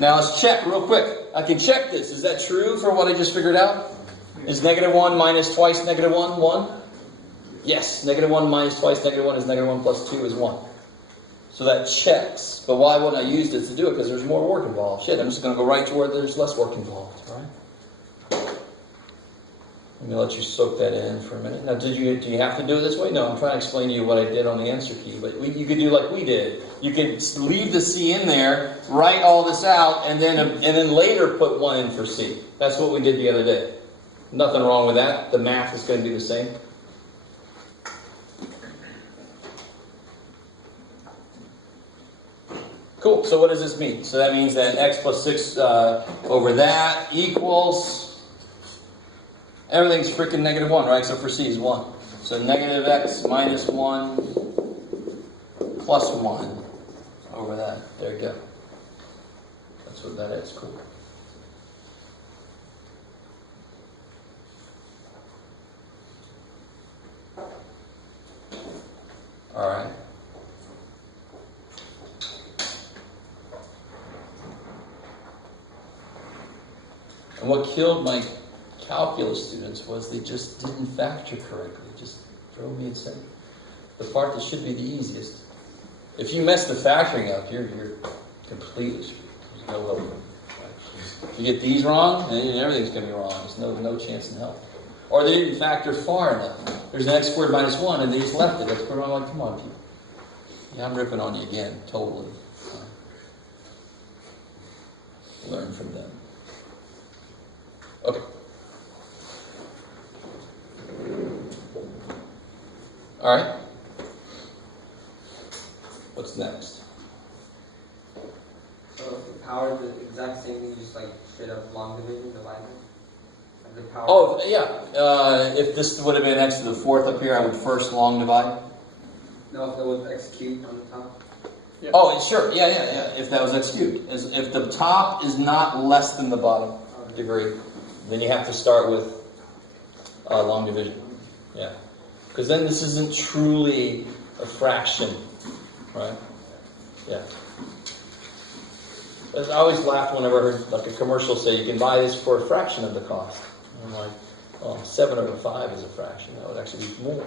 Now let's check real quick. I can check this. Is that true for what I just figured out? Is negative 1 minus twice negative 1, 1? Yes, negative 1 minus twice negative 1 is negative 1 plus 2 is 1. So that checks. But why wouldn't I use this to do it? Because there's more work involved. Shit, I'm just going to go right to where there's less work involved. Right? Let me let you soak that in for a minute. Now, do you have to do it this way? No, I'm trying to explain to you what I did on the answer key. But you could do like we did. You could leave the C in there, write all this out, and then later put 1 in for C. That's what we did the other day. Nothing wrong with that. The math is going to be the same. Cool. So what does this mean? So that means that x plus 6 over that equals... Everything's freaking -1, right? Except for C is 1. So negative x minus 1 plus 1 over that. There you go. That's what that is. Cool. All right. And what killed my calculus students was they just didn't factor correctly. It just drove me insane. The part that should be the easiest. If you mess the factoring up, you're completely screwed. There's no hope. Right? If you get these wrong, then everything's going to be wrong. There's no chance in hell. Or they didn't factor far enough. There's an x squared minus 1, and they just left it. X squared minus 1. Come on, people. Yeah, I'm ripping on you again. Totally. Learn from them. Okay. All right. What's next? So if the power is the exact same thing, just like straight up long division, dividing? The power. Oh, yeah. If this would have been x to the 4th up here, I would first long divide. No, if there was x cubed on the top. Yeah. Oh, sure. Yeah. If that was x cubed. If the top is not less than the bottom degree, then you have to start with long division. Yeah. Because then this isn't truly a fraction, right? Yeah. I always laughed whenever I heard like a commercial say you can buy this for a fraction of the cost. And I'm like, oh, 7 over 5 is a fraction. That would actually be more.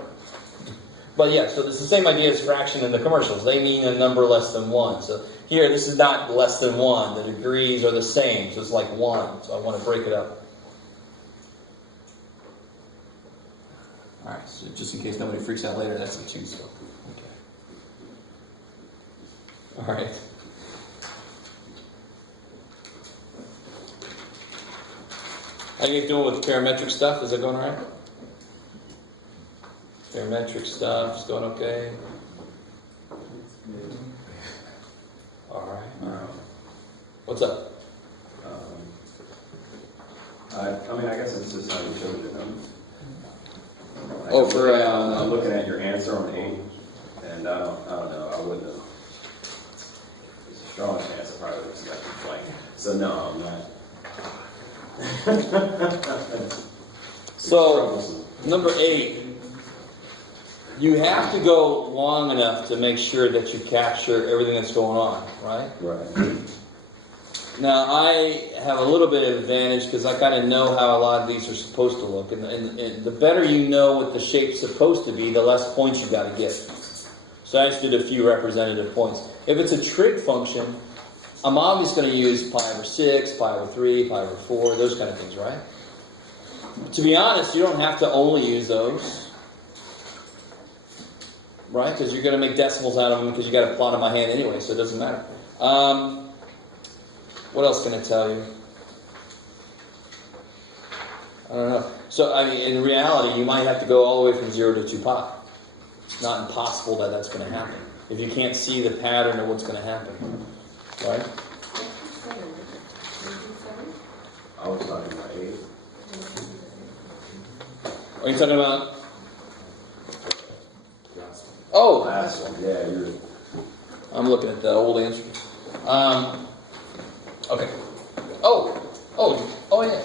But yeah, so it's the same idea as fraction in the commercials. They mean a number less than 1. So here, this is not less than 1. The degrees are the same, so it's like 1. So I want to break it up. Alright, so just in case nobody freaks out later, that's the 2 still. Okay. Alright. How you doing with parametric stuff? Is it going alright? Parametric stuff is going okay? Alright. What's up? I guess it's just how you showed it. Oh, for I'm looking at your answer on 8, and I don't know. I wouldn't have. There's a strong chance I probably would have selected blank. So no, I'm not. So number 8, you have to go long enough to make sure that you capture everything that's going on, right? Right. Now, I have a little bit of advantage because I kind of know how a lot of these are supposed to look. And the better you know what the shape's supposed to be, the less points you got to get. So I just did a few representative points. If it's a trig function, I'm obviously going to use pi over 6, pi over 3, pi over 4, those kind of things, right? To be honest, you don't have to only use those. Right? Because you're going to make decimals out of them because you got to plot in my hand anyway, so it doesn't matter. What else can I tell you? I don't know. So, I mean, in reality, you might have to go all the way from 0 to 2 pi. It's not impossible that that's going to happen. If you can't see the pattern of what's going to happen. Right? I was talking about 8. Are you talking about? Oh! Last one. Yeah, you're... I'm looking at the old answers. Okay. Oh yeah.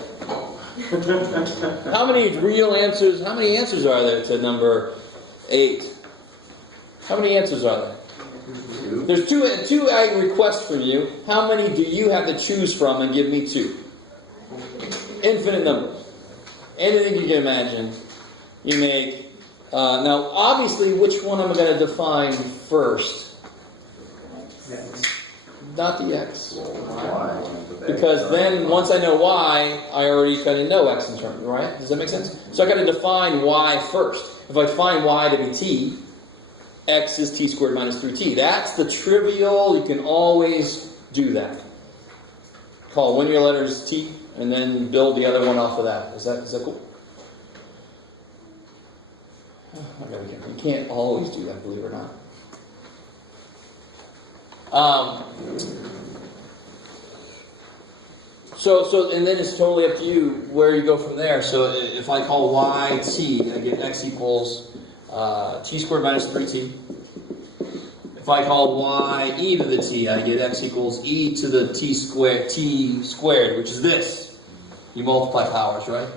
How many real answers, how many answers are there to number 8? How many answers are there? There's two I request from you. How many do you have to choose from and give me 2? Infinite numbers. Anything you can imagine. You make, now obviously which one am I going to define first? not the x. Why? Because then, once I know y, I already kind of know x in terms, right? Does that make sense? So I got to define y first. If I find y to be t, x is t squared minus 3t. That's the trivial, you can always do that. Call one of your letters t, and then build the other one off of that. Is that cool? I gotta be careful. You can't always do that, believe it or not. So, and then it's totally up to you where you go from there. So if I call y t, I get x equals t squared minus 3t. If I call y e to the t, I get x equals e to the t squared, which is this. You multiply powers, right?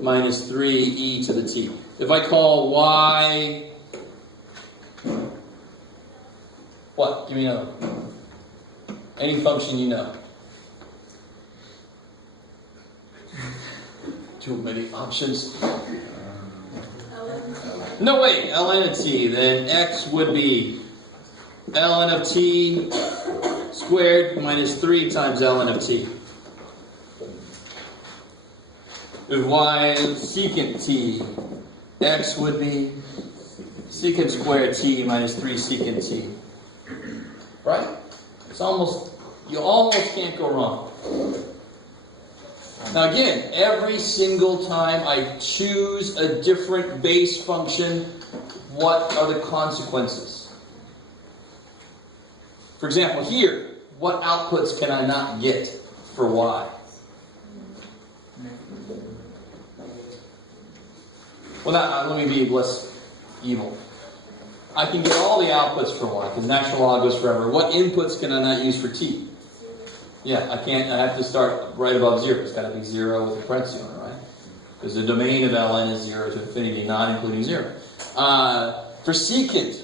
Minus 3e to the t. If I call y... What? Give me another. Any function you know. Too many options. No, wait. ln of t. Then x would be ln of t squared minus 3 times ln of t. If y is secant t, x would be secant squared t minus 3 secant t. Right? It's almost, you almost can't go wrong. Now again, every single time I choose a different base function, what are the consequences? For example, here, what outputs can I not get for y? Well, let me be less evil. I can get all the outputs for y, because natural log goes forever. What inputs can I not use for t? Yeah, I can't. I have to start right above 0. It's got to be 0 with a parenthesis on it, right? Because the domain of ln is 0 to infinity, not including 0. For secant,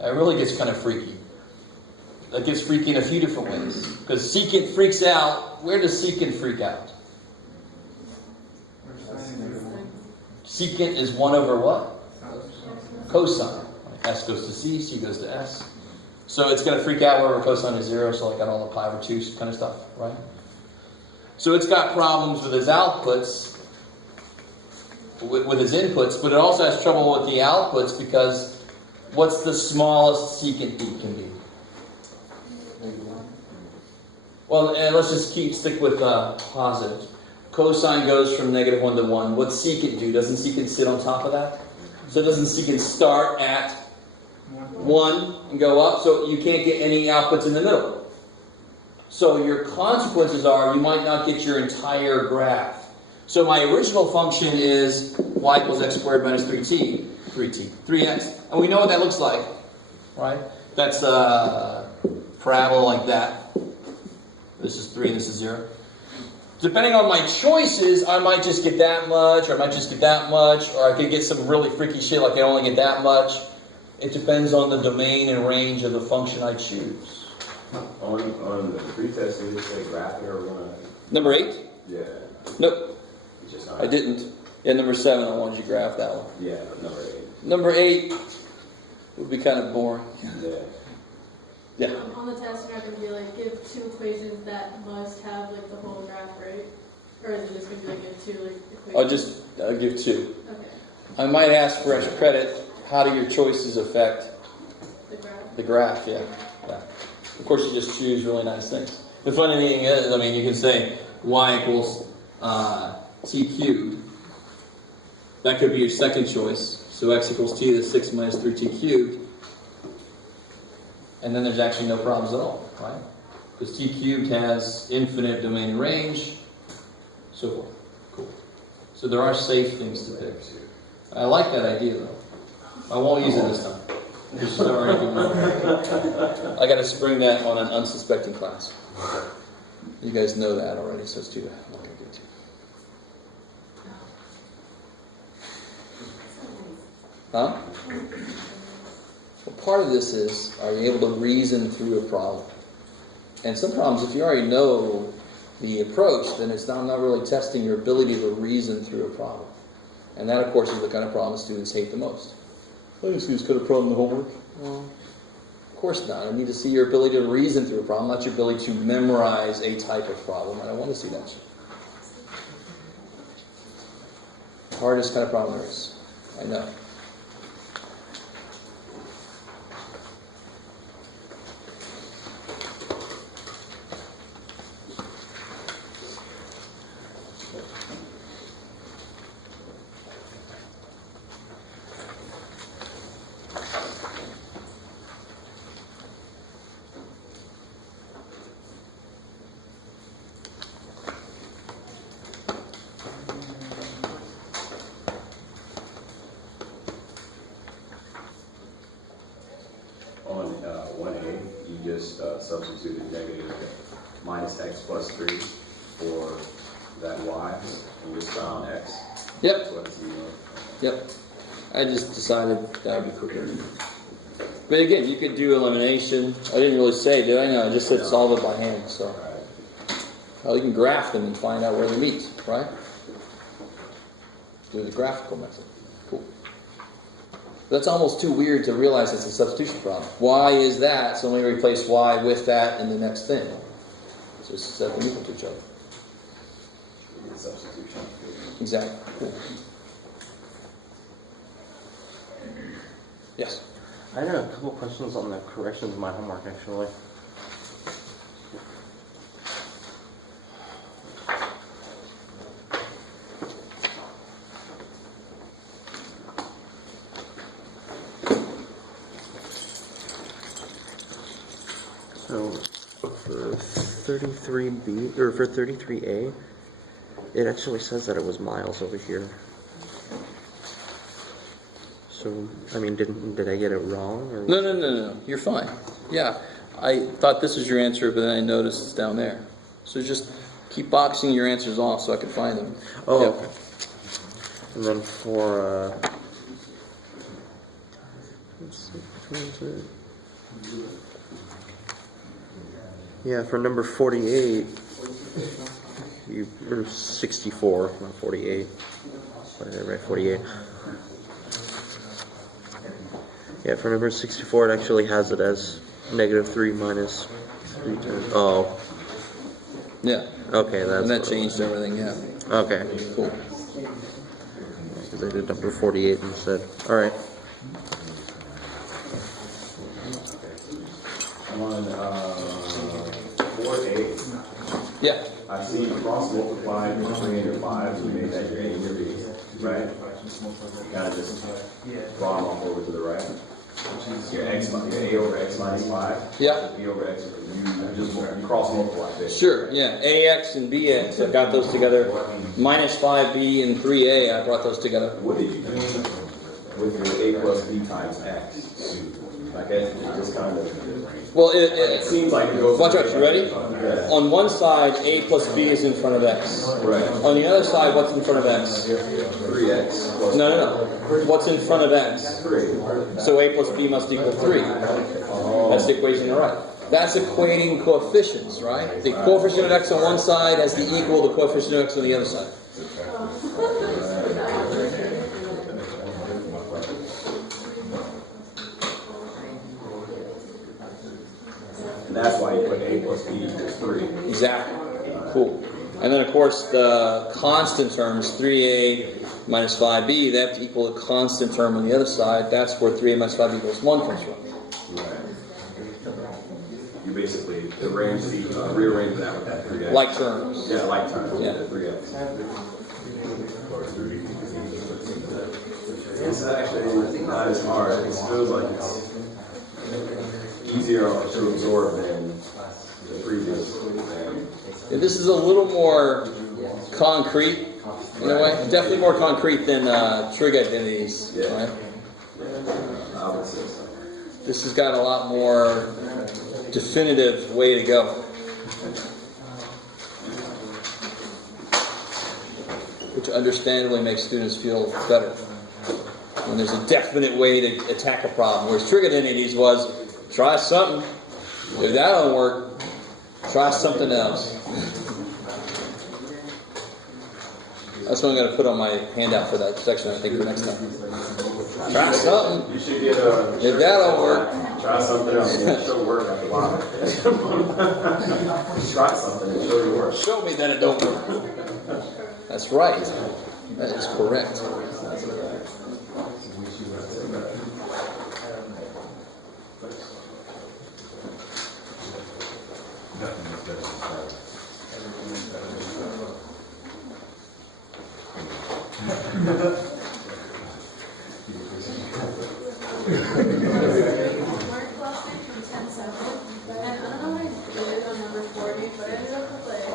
it really gets kind of freaky. That gets freaky in a few different ways. Because secant freaks out. Where does secant freak out? Secant is 1 over what? Cosine. S goes to C, C goes to S. So it's going to freak out wherever cosine is 0, so like got all the pi over 2 kind of stuff, right? So it's got problems with its outputs, with its inputs, but it also has trouble with the outputs because what's the smallest secant b can be? Well, let's just stick with positive. Cosine goes from -1 to 1. What's secant do? Doesn't secant sit on top of that? So doesn't secant start at 1 and go up? So you can't get any outputs in the middle. So your consequences are you might not get your entire graph. So my original function is y equals x squared minus 3x. And we know what that looks like, right? That's a parabola like that. This is 3 and this is 0. Depending on my choices, I might just get that much, or I might just get that much, or I could get some really freaky shit like I only get that much. It depends on the domain and range of the function I choose. On the pretest, did you say graphing or we're gonna? Number 8? Yeah. Nope, It's just not. I didn't. Yeah, number 7, I wanted you to graph that one. Yeah, number 8. Number 8 would be kind of boring. Yeah. Yeah. On the test, you're not going to be like, give 2 equations that must have like the whole graph, right? Or is it just going to be like, give 2 like equations? I'll give 2. Okay. I might ask for extra credit. How do your choices affect The graph. the graph? Yeah. Of course, you just choose really nice things. The funny thing is, I mean, you can say y equals t cubed. That could be your second choice. So x equals t to the 6 minus 3t cubed. And then there's actually no problems at all, right? Because t cubed has infinite domain and range, so forth. Cool. So there are safe things to pick. I like that idea, though. I won't use it this time. This is already I got to spring that on an unsuspecting class. You guys know that already, so it's too bad. I'm not going to do it to you. Huh? Well, part of this is, are you able to reason through a problem? And some problems, if you already know the approach, then it's not really testing your ability to reason through a problem. And that, of course, is the kind of problem students hate the most. I think students could have problem the homework. Well, course not. I need to see your ability to reason through a problem, not your ability to memorize a type of problem. I don't want to see that shit. Hardest kind of problem there is. I know. On 1A, you just substituted negative minus x plus 3 for that y, and just found x. Yep. So that's 0. Yep. I just decided that would be quicker. But again, you could do elimination. I didn't really say, did I? No, I just said solve it by hand. So, well, you can graph them and find out where they meet, right? Do the graphical method. Cool. That's almost too weird to realize it's a substitution problem. Why is that? So let me replace y with that in the next thing. So set them equal to each other. Substitution. Exactly. Cool. Yes. I had a couple questions on the corrections of my homework, actually. So, for 33B, or for 33A, it actually says that it was miles over here. So, I mean, did I get it wrong? Or No. You're fine. Yeah. I thought this was your answer, but then I noticed it's down there. So just keep boxing your answers off so I can find them. Oh, Yep. okay. And then for, let's see, which one is it? Yeah, for number 48, or 64, not 48. What did I write? 48. Yeah, for number 64, it actually has it as -3 minus 3 times. Oh. Yeah. Okay, that's. And that what it changed everything, yeah. was. Okay. Cool. Because I did number 48 instead. Alright. On 4A, Yeah. I see cross multiply your 3 and your 5, so you made that your A and your B, right? Kind of just draw them off over to the right. Your A over x minus 5. Yeah. B over x, you just cross multiply there. Sure, yeah. AX and BX, I got those together. Minus 5B and 3A, I brought those together. What did you do with your A plus B times x? Like it just kind of, Well, it seems like it goes. watch out, you ready? Yeah. On one side, A plus B is in front of X. Right. On the other side, what's in front of X? 3x plus No. What's in front of X? 3. So A plus B must equal 3. That's the equation on the right. That's equating coefficients, right? The coefficient of X on one side has to equal the coefficient of X on the other side. And that's why you put A plus B equals 3. Exactly. Cool. And then, of course, the constant terms, 3A minus 5B, they have to equal the constant term on the other side. That's where 3A minus 5B equals 1 comes from. Right. You basically rearrange that with that 3x. Like terms. Yeah, like terms. Yeah. That 3x. It's actually not as hard. It feels like it's easier to absorb than the previous exam. And this is a little more concrete, in a way. Definitely more concrete than trig identities. Yeah. Right? I would say so. This has got a lot more definitive way to go. Which understandably makes students feel better. When there's a definite way to attack a problem. Whereas trig identities was, try something. If that don't work, try something else. That's what I'm going to put on my handout for that section, I think, for next time. Try something. You should get a. If that don't work, Try something else. Show work at the bottom. Try something and show your work. Show me that it don't work. That's right. That is correct. Homework last week from 10-7, and I don't know what I did on number 40, but I ended up with like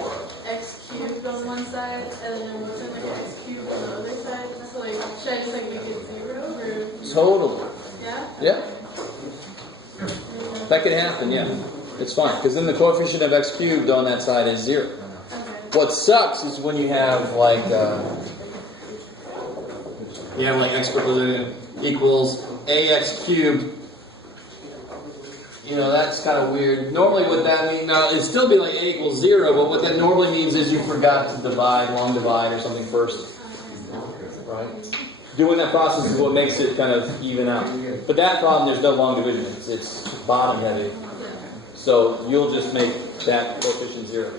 x cubed on one side, and then there wasn't like x cubed on the other side. So like, should I just like make it 0 or? Totally. Yeah? Yeah. That could happen, yeah. It's fine, because then the coefficient of x cubed on that side is 0. Okay. What sucks is when you have like x equals ax cubed. You know, that's kind of weird. Normally what that means, now it'd still be like a equals 0, but what that normally means is you forgot to divide, long divide or something first. Right? Doing that process is what makes it kind of even out. But that problem, there's no long division. It's bottom heavy. So you'll just make that coefficient 0.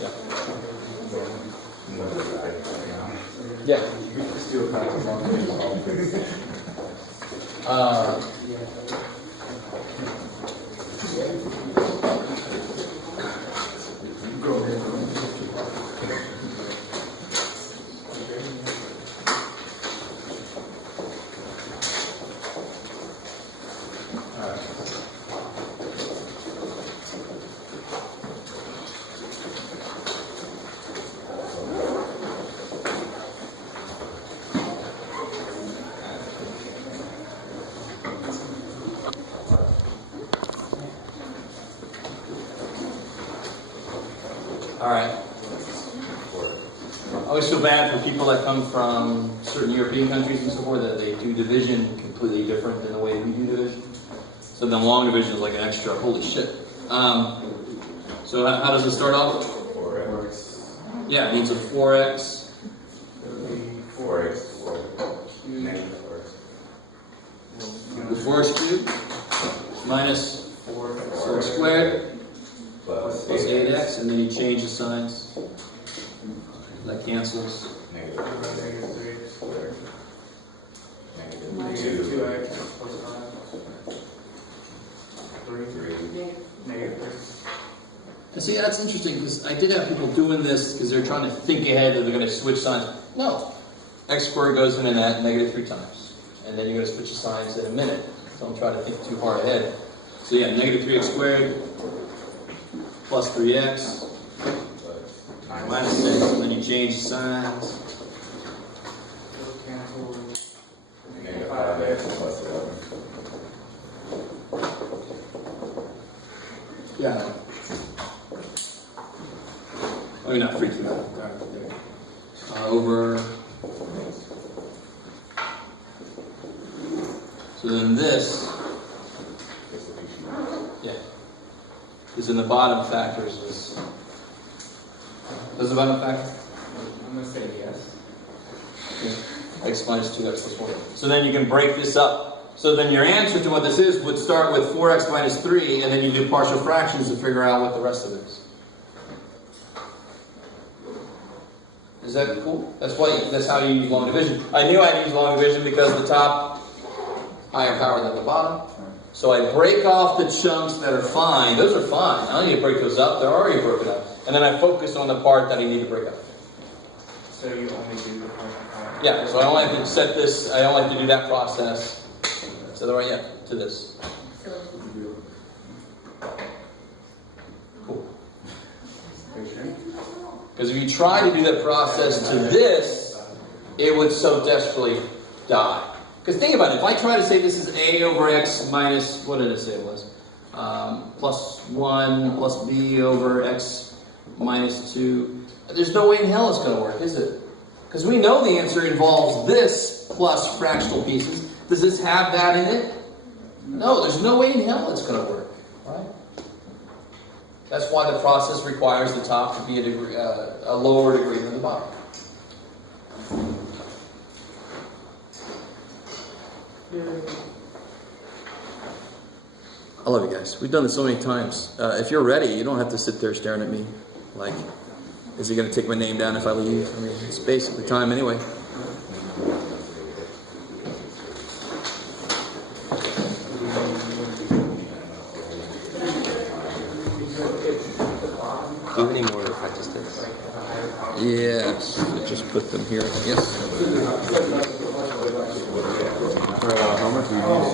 Yeah. All right. I always feel bad for people that come from certain European countries and so forth that they do division completely different than the way we do division. So then long division is like an extra. Holy shit. So how does it start off? 4x. Yeah, it means a 4x. 4x. Negative 4x. The 4x cubed minus 4x squared Plus plus 8x, and then you change the signs. That cancels. negative Negative 3x squared. negative Negative 2. 2x plus 5. 3. 3. Negative 3. And see, that's interesting because I did have people doing this because they're trying to think ahead that they're going to switch signs. No. X squared goes into that negative 3 times. And then you're going to switch the signs in a minute. So don't try to think too far ahead. So yeah, negative 3x squared plus 3x minus 6. And then you change the signs. Cancel. Negative 5x plus 11. Yeah. Oh, you're not freaking out. Over. So then this, yeah, is in the bottom factors. What's the bottom factor? I'm going to say yes. X minus 2x plus 4. So then you can break this up. So then your answer to what this is would start with 4x minus 3, and then you do partial fractions to figure out what the rest of it is. Is that cool? That's how you use long division. I knew I'd use long division because the top higher power than the bottom. So I break off the chunks that are fine. Those are fine. I don't need to break those up. They're already broken up. And then I focus on the part that I need to break up. So you only do the partial fraction. Yeah, so I don't like to set this, I don't like to do that process. So there I am, to this. Cool. Because if you try to do that process to this, it would so desperately die. Because think about it, if I try to say this is a over x minus, what did it say it was? Plus 1 plus b over x minus 2. There's no way in hell it's going to work, is it? Because we know the answer involves this plus fractional pieces. Does this have that in it? No, there's no way in hell it's going to work, right? That's why the process requires the top to be a lower degree than the bottom. I love you guys. We've done this so many times. If you're ready, you don't have to sit there staring at me like, is he going to take my name down if I leave? I mean, it's basically time anyway. Do you have any more practice tests? Yes, just put them here. Yes.